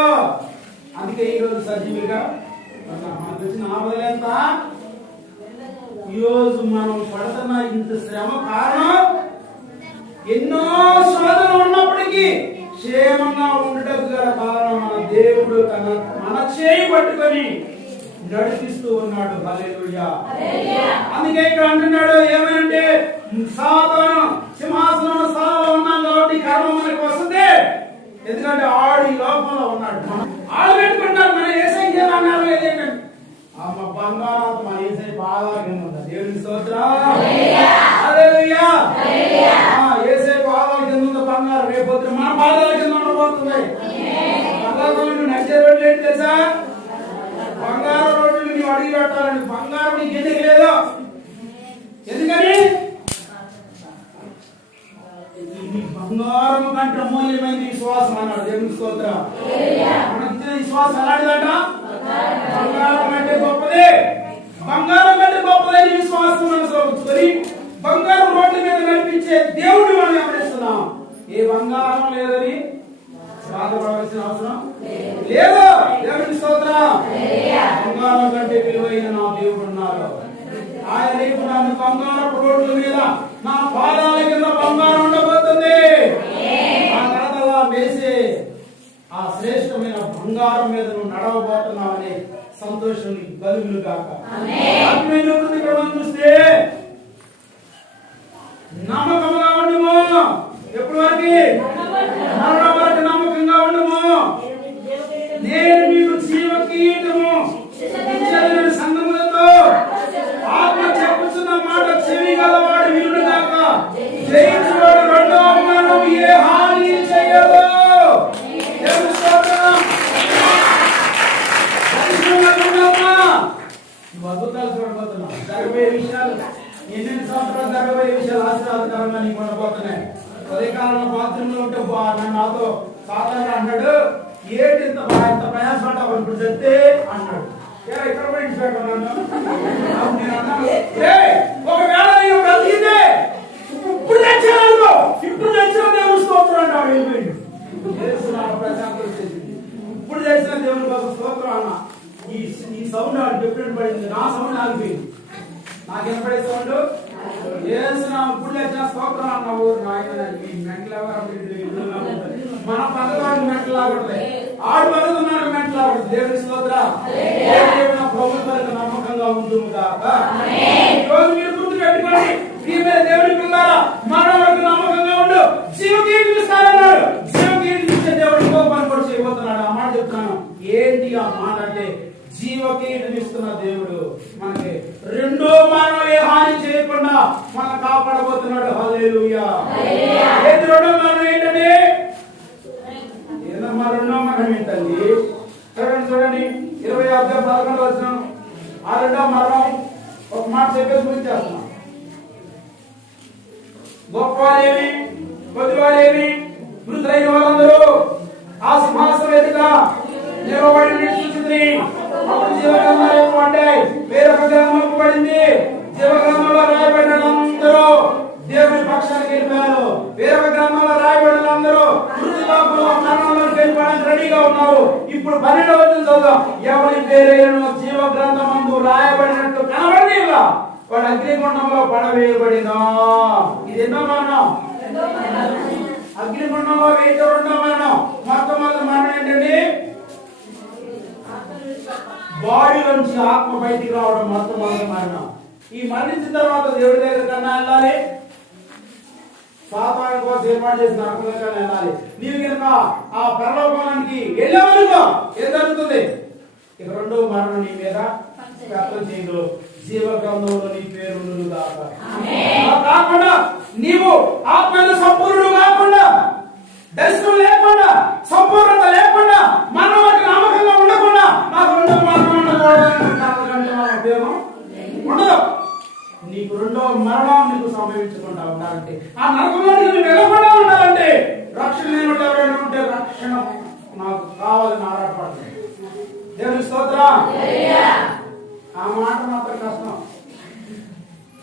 అందుకే ఈ రోజు సజీవులుగా మనకు వచ్చిన ఆపదలు ఎంత? ఈ రోజు మనం పడుతున్న ఇంత శ్రమ కారణం ఎన్నో శోధనలు ఉన్నప్పటికీ క్షేమంగా ఉండటకు గల కారణం మన దేవుడు మన చేయి పట్టుకొని నడిపిస్తూ ఉన్నాడు. హల్లెలూయా. అందుకే ఇక్కడ అంటున్నాడు ఏమంటే, సాతాను సింహాసనం స్థానంలో ఉన్నాం కాబట్టి కర్మ మనకు వస్తుంది. ఎందుకంటే ఆడు ఈ లోకంలో ఉన్నాడు. ఆడు పెట్టుకుంటారు. మన యేసయ్య ఏమన్నారు? ఏంటంటే అమ్మ బంగారం మన యేసయ్య పాదాల కింద ఉంది. దేవుని స్తోత్రం. హల్లెలూయా. యేసయ్య పాదాల కింద ఉంది బంగారం. రేపు మన పాదాల కింద ఉండబోతుంది. బంగారం నడిచే రోడ్లు ఏంటి తెలుసా? బంగారం రోడ్లు నీవు అడిగి పెట్టాలని. బంగారం నీకు ఎందుకు లేదు? ఎందుకని? బంగారం కంటే అమూల్యమైన విశ్వాసం అన్నాడు. దేవుని స్తోత్రం. మనకి ఇచ్చిన విశ్వాసం ఎలాంటిదంట? బంగారం కంటే గొప్పది. బంగారం కంటే గొప్పదైన విశ్వాసం మనసులో ఉంచుకొని బంగారం రోడ్ల మీద నడిపించే దేవుడు మనం వెంబడిస్తున్నాం. ఏ బంగారం లేదని బాధపడవలసిన అవసరం లేదు. దేవుని స్తోత్రం. బంగారం కంటే విలువైన నా దేవుడు ఉన్నారు. ఆయన రేపు నన్ను బంగారపు రోడ్ల మీద నా పాదాల కింద బంగారం ఉండబోతుంది. ఆ కడతలా వేసే ఆ శ్రేష్టమైన బంగారం మీద నువ్వు నడవబోతున్నావని సంతోషం కలుగులు కాక. చూస్తే నమ్మకంగా ఉండము. ఎప్పటి వరకు? మరణం వరకు నమ్మకంగా ఉండము. నేను మీకు జీవ కిరీటము సంగములతో ఆత్మ చెప్పుచున్న మాట చెవి గలవాడు వినుడు గాక. జయించువాడు రెండవ మరణం ఏ హాని చేయదు. దేవుని స్తోత్రం. అద్భుతాలు చూడబోతున్నాం. జరగబోయే విషయాలు ఎన్నెన్ని సంవత్సరాలు జరగబోయే విషయాలు ఆశీర్వాదకరంగా నీకు ఉండబోతున్నాయి. అదే కాలంలో బాత్రూంలో ఉంటే నాతో సాధారణ అన్నాడు, ఏంటి ఇంత ప్రయాసపడ్డావు ఇప్పుడు చెప్తే అన్నాడు. ఇక్కడ కూడా ఇంటిపెట్టాను. నేను అన్నాను, ఒకవేళ నేను బ్రతికితే ఇప్పుడు తెచ్చాను, ఇప్పుడు తెచ్చిన దేవుని స్తోత్రం అంటాడు. వెళ్ళిపోయింది. ప్రశాంతం వచ్చేసింది. ఇప్పుడు తెచ్చిన దేవుని కోసం స్తోత్రం అన్న. ఈ సౌండ్ ఆడు డిఫరెంట్ పడింది. నా సౌండ్ ఆగిపోయింది. నాకు వినపడే సౌండ్ వేస్తున్నాం. ఇప్పుడు తెచ్చిన స్తోత్రం అన్నావు. మన పదవాడు మెంటలు లాగట్లే, ఆడు పదవున్నాడు మెంటలు లాగట్లేదు. దేవుని స్తోత్రం. ప్రభుత్వానికి నమ్మకంగా ఉంటుంది కాక. ఈరోజు మీరు గుర్తు పెట్టుకోండి, దేవుని పిల్లారా, మరణం వరకు నమ్మకంగా ఉండు. జీవకీర్తి ఇస్తానన్నాడు. జీవకీర్తి ఇచ్చే దేవుడు ఇంకో పని కూడా చేయబోతున్నాడు. ఆ మాట చెప్తున్నాను. ఏంటి ఆ మాట అంటే, జీవకీర్తి ఇస్తున్న దేవుడు మనకి రెండో మరణం ఏ హాని చేయకుండా మనం కాపాడబోతున్నాడు. హల్లెలూయా. ఏంటి రెండో మరణం ఏంటంటే? ఏదమ్మా రెండో మరణం ఏంటండి? చూడండి 26:11 వచనం. ఆ రెండో మరణం ఒక మాట చెప్పేసి ముగించేస్తున్నాం. గొప్పవారేమి కొద్దివారేమి మృతులైన వాళ్ళందరూ ఆ సింహాసనం ఎదుట నిలబడి చూసింది. అప్పుడు జీవగ్రంథాలు ఏర్పడ్డాయి. వేరొక గ్రంథం ఒప్పుబడింది. జీవగ్రంథంలో రాయబడిన అందరూ దేవుని పక్షానికి వెళ్ళిపోయారు. వేరొక గ్రంథంలో రాయబడిన అందరూ మృతులోకంలో మరణంలోకి వెళ్ళిపోవడానికి రెడీగా ఉన్నారు. ఇప్పుడు 12వ వచనం చదువుదాం. ఎవరి పేరైనను జీవ గ్రంథమందు రాయబడినట్టు కనబడి వాడు అగ్నిగుండంలో పడవేయబడినా. ఇది ఎన్నో మరణం? అగ్నిగుండంలో వేయడం రెండో మరణం. మొట్టమొదటి మరణం ఏంటండి? బాడీ నుంచి ఆత్మ బయటికి రావడం మాత్రం మరణం. ఈ మరణించిన తర్వాత దేవుడి దగ్గర కన్నా వెళ్ళాలి, సాతాను కోసం ఏర్పాటు చేసిన నరకంగా వెళ్ళాలి. నీవు కనుక ఆ పరలోకానికి వెళ్ళావనుకో ఏం జరుగుతుంది? ఇక రెండో మరణం నీ మీద కష్టం చేయదు. జీవ గ్రంథంలో నీ పేరు కాకుండా నీవు ఆత్మీయ సంపూర్ణుడు కాకుండా, దర్శనం లేకుండా, సంపూర్ణత లేకుండా, మనం వాటి నమ్మకంగా ఉండకుండా నాకు రెండో మరణం ఉపయోగం ఉండదు. నీకు రెండో మరణం నీకు సంభవించకుండా ఉండాలంటే, ఆ నరకంలో నీకు వెళ్ళకుండా ఉండాలంటే, రక్షణ లేని ఎవరైనా ఉంటే రక్షణ నాకు కావాలని ఆరాటపడుతుంది. దేవుని స్తోత్రం. ఆ మాట మాత్రం కష్టం.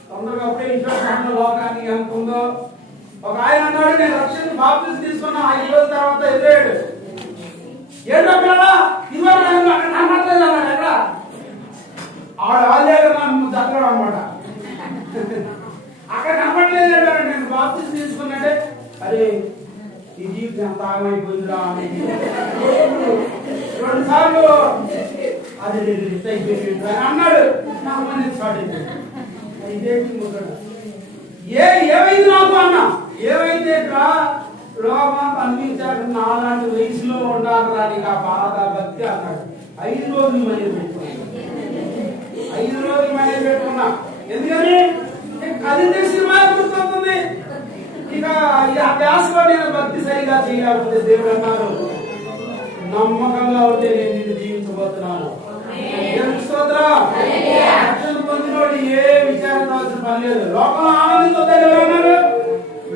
తొందరగా అప్పుడే ఇంట్లో లోకానికి ఎంత ఉందో. ఒక ఆయన అన్నాడు, నేను రక్షణ బాప్తిసం తీసుకున్నా 5 రోజుల తర్వాత ఎదురాడు. ఏంటో పిల్లడా ఇదివరకు అక్కడ కనపడలేదు అన్నాడు. ఎక్కడ వాళ్ళ దగ్గర చక్కడం అనమాట. అక్కడ కనపడలేదు అంటాడు. నేను బాప్తిసం తీసుకున్నాడే, అరే ఈ జీవితం ఎంత ఆగమైపోయిందిరా అని 2 సార్లు అది అన్నాడు. నాకు మంది స్టార్ట్ అయిపోయింది. ఏమైంది నాకు అన్న? ఏమైతే లోకం అనిపించాక నాలాంటి వయసులో ఉండాలి నీకు ఆ బాధ భక్తి అన్నాడు. 5 రోజులు మనీ పెట్టుకున్నా. 5 రోజులు మనీ పెట్టుకున్నా. ఎందుకని అది సినిమా గుర్తొస్తుంది. ఇక ఆ క్లాస్లో నేను భక్తి సరిగా చేయకపోతే దేవుడు అన్నారు, నమ్మకంగా ఉంటే నేను నిన్ను జీవించబోతున్నాను. రక్షణ పొందినోడు ఏ విచారించాల్సిన పని లేదు. లోకంలో ఆనందించొద్దన్నారు,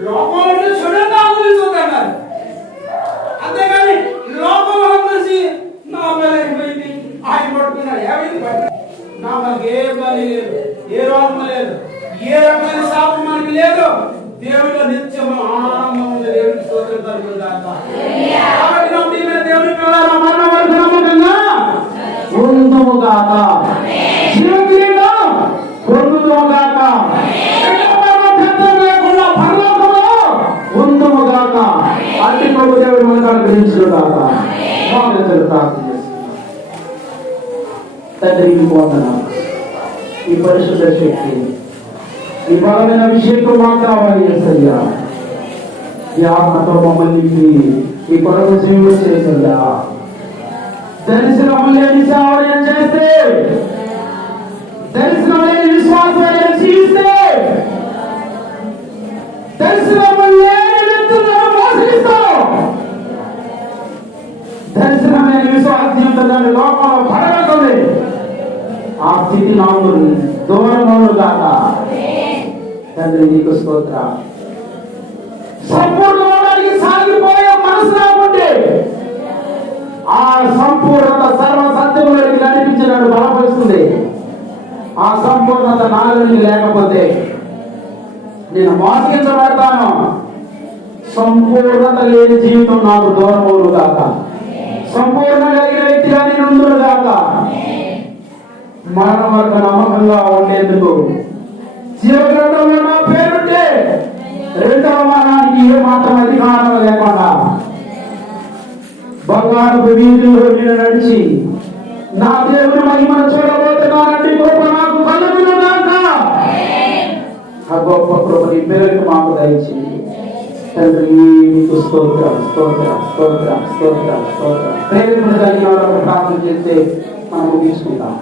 లోకంలో చెడుగా ఆనందించొద్దన్నారు. అంతేగాని లోకంలో కలిసి నా బలి అయిపోయింది, ఆయన పట్టుకున్నాడు. ఏమైంది? నా మనకి ఏ బలి లేదు, ఏ రోగం లేదు, ఏ రకమైన శాపం మనకి లేదు. దేవుడిలో నిత్యం ఆనందం ఉంది. దేవుడికి స్తోత్రం కలుగుగాక. కాబట్టి దేవుని పిల్లల మరణ వరకు నమ్మకంగా పొందుముగాక, జీవకిరీటం పొందుముగాక, లేకుండా పరలోకములో ఉందుముగాక. అట్టి ప్రభు దేవుడు మనకు అనుగ్రహించుగాక. ప్రార్థన చేస్తున్నాం. తండ్రి వందనాలు. ఈ పరిశుద్ధ శక్తి, ఈ బలమైన అభిషేకం మాకు కావాలి యేసయ్యా. ఈ ఆత్మతో మమ్మల్ని ఈ కొరకు జీవులు చేసయ్యా. దర్శనం లేని సేవలు చేస్తే, దర్శనం లేని విశ్వాసాలు జీవిస్తే, దర్శనం లేని వ్యక్తులను మోసగిస్తాం. దర్శనం లేని విశ్వాస జీవితాన్ని లోకంలో పడగలుగుతుంది. ఆ స్థితి నాకు దూరమును గాక. తండ్రి నీకు స్తోత్రం. సంపూర్ణమవడానికి సాగిపోయే మనసు రాకుంటే ఆ సంపూర్ణత సర్వ సత్యములకి నడిపించినట్టు బలపరుస్తుంది. ఆ సంపూర్ణత నాలోనికి లేకపోతే నేను మోసగించబడతాను. సంపూర్ణత లేని జీవితం నాకు దూరమును గాక. సంపూర్ణ కలిగిన వ్యక్తిగా నేను ఉండును గాక. మరణ వరకు నమ్మకంగా ఉండేందుకు జీవగ్రంథంలో నా పేరుంటే రెండవ మరణానికి ఏ మాత్రం అధికారం లేకుండా బంగారపు వీధుల్లో నేను నడిచి నా దేవుని మహిమను చూడబోతున్నానండి. గొప్ప నాకు కలుగునుగాక. ఆ గొప్ప కృపని పేరుకి మాకు దయచేయండి తండ్రి. నీకు స్తోత్రం, స్తోత్రం, స్తోత్రం, స్తోత్రం, స్తోత్రం. ప్రేమ కలిగిన ప్రార్థన చేస్తే మనం ముగించుకుంటాం.